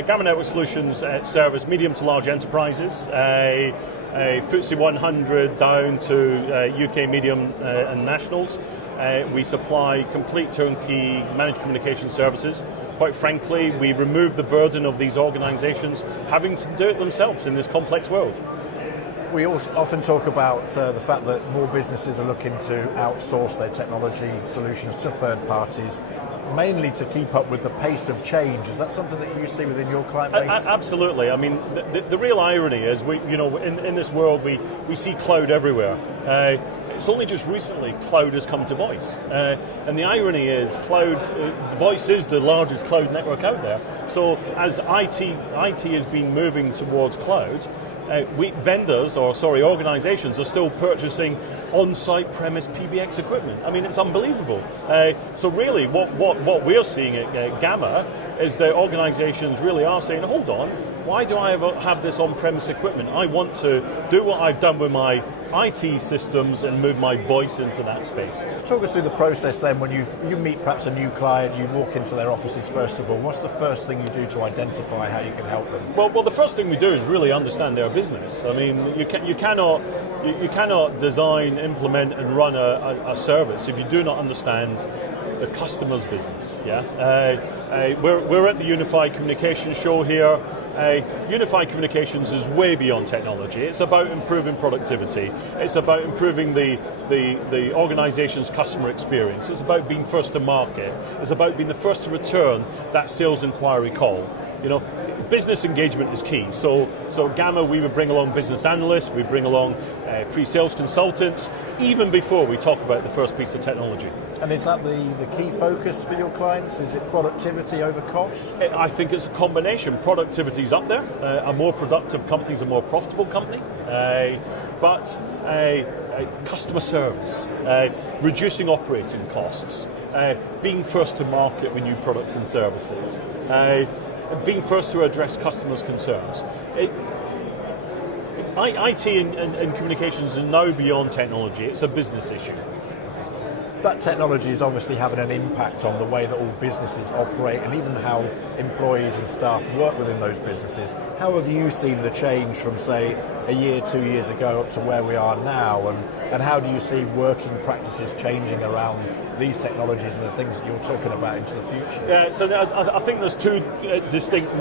Gamma Network Solutions service medium to large enterprises, a FTSE 100 down to UK medium and nationals. We supply complete turnkey managed communication services. Quite frankly, we remove the burden of these organizations having to do it themselves in this complex world. We often talk about the fact that more businesses are looking to outsource their technology solutions to third parties, mainly to keep up with the pace of change. Is that something that you see within your client base? Absolutely. I mean, the real irony is, in this world, we see cloud everywhere. It's only just recently cloud has come to voice. And the irony is voice is the largest cloud network out there. So as IT has been moving towards cloud, organizations are still purchasing on-site premise PBX equipment. I mean, it's unbelievable. So really, what we're seeing at Gamma is that organizations really are saying, hold on, why do I have this on-premise equipment? I want to do what I've done with my IT systems and move my voice into that space. Talk us through the process then when you meet perhaps a new client, you walk into their offices first of all. What's the first thing you do to identify how you can help them? Well, the first thing we do is really understand their business. I mean, you cannot design, implement and run a service if you do not understand the customer's business. We're at the Unified Communications show here. Unified Communications is way beyond technology. It's about improving productivity. It's about improving the organization's customer experience. It's about being first to market. It's about being the first to return that sales inquiry call. Business engagement is key. So Gamma, we would bring along business analysts, we bring along pre-sales consultants, even before we talk about the first piece of technology. And is that the key focus for your clients? Is it productivity over cost? I think it's a combination. Productivity is up there. A more productive company is a more profitable company. But customer service, reducing operating costs, being first to market with new products and services, being first to address customers' concerns. IT and communications is now beyond technology. It's a business issue. That technology is obviously having an impact on the way that all businesses operate and even how employees and staff work within those businesses. How have you seen the change from, say, a year, 2 years ago up to where we are now? And how do you see working practices changing around these technologies and the things that you're talking about into the future? Yeah, so I think there's two distinct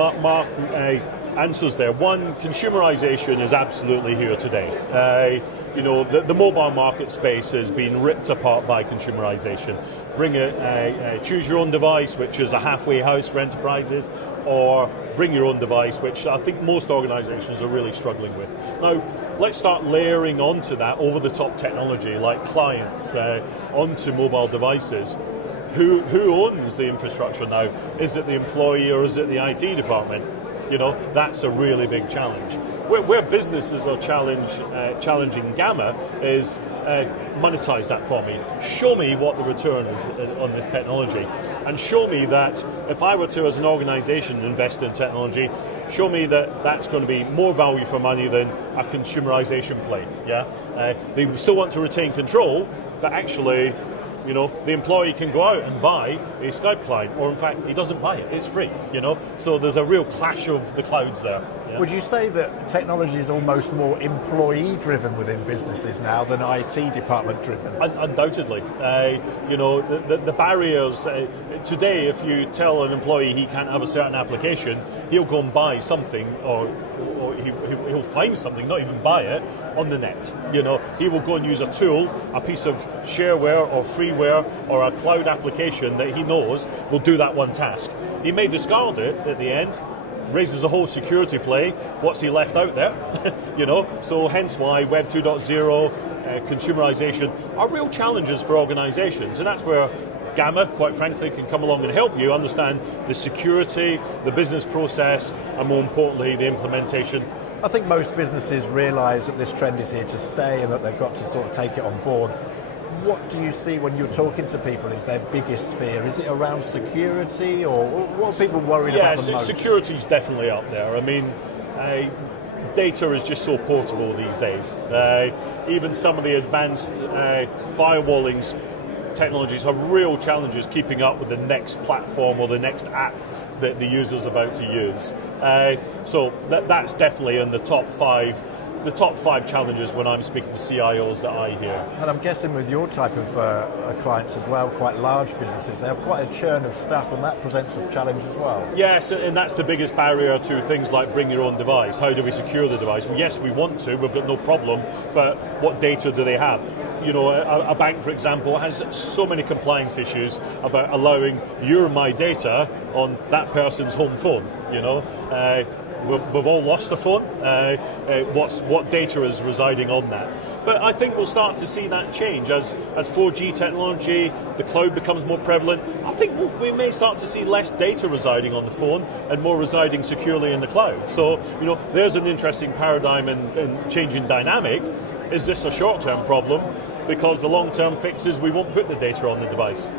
answers there. One, consumerization is absolutely here today. The mobile market space has been ripped apart by consumerization. Bring a choose your own device, which is a halfway house for enterprises, or bring your own device, which I think most organizations are really struggling with. Now, let's start layering onto that over-the-top technology like clients onto mobile devices. Who owns the infrastructure now? Is it the employee or is it the IT department? That's a really big challenge. Where businesses are challenging Gamma is monetize that for me. Show me what the return is on this technology, and show me that if I were to, as an organization, invest in technology, show me that that's going to be more value for money than a consumerization play. They still want to retain control, but actually, the employee can go out and buy a Skype client, or in fact, he doesn't buy it, it's free, So there's a real clash of the clouds there. Yeah. Would you say that technology is almost more employee-driven within businesses now than IT department-driven? Undoubtedly. The barriers, today, if you tell an employee he can't have a certain application, he'll go and buy something, or he'll find something, not even buy it, on the net. He will go and use a tool, a piece of shareware or freeware or a cloud application that he knows will do that one task. He may discard it at the end, raises a whole security play. What's he left out there? So hence why Web 2.0, consumerization are real challenges for organizations, and that's where Gamma, quite frankly, can come along and help you understand the security, the business process, and more importantly, the implementation. I think most businesses realise that this trend is here to stay and that they've got to sort of take it on board. What do you see when you're talking to people is their biggest fear? Is it around security, or what are people worried about the most? Security is definitely up there. I mean, data is just so portable these days. Even some of the advanced firewalling technologies have real challenges keeping up with the next platform or the next app that the user's about to use. So that's definitely in the top five challenges when I'm speaking to CIOs that I hear. And I'm guessing with your type of clients as well, quite large businesses, they have quite a churn of staff, and that presents a challenge as well. Yes, and that's the biggest barrier to things like bring your own device. How do we secure the device? Well, yes, we want to, we've got no problem, but what data do they have? You know, a bank, for example, has so many compliance issues about allowing my data on that person's home phone, you know. We've all lost a phone. What data is residing on that? But I think we'll start to see that change as 4G technology, the cloud becomes more prevalent. I think we may start to see less data residing on the phone and more residing securely in the cloud. So, you know, there's an interesting paradigm and changing dynamic. Is this a short-term problem? Because the long-term fix is we won't put the data on the device.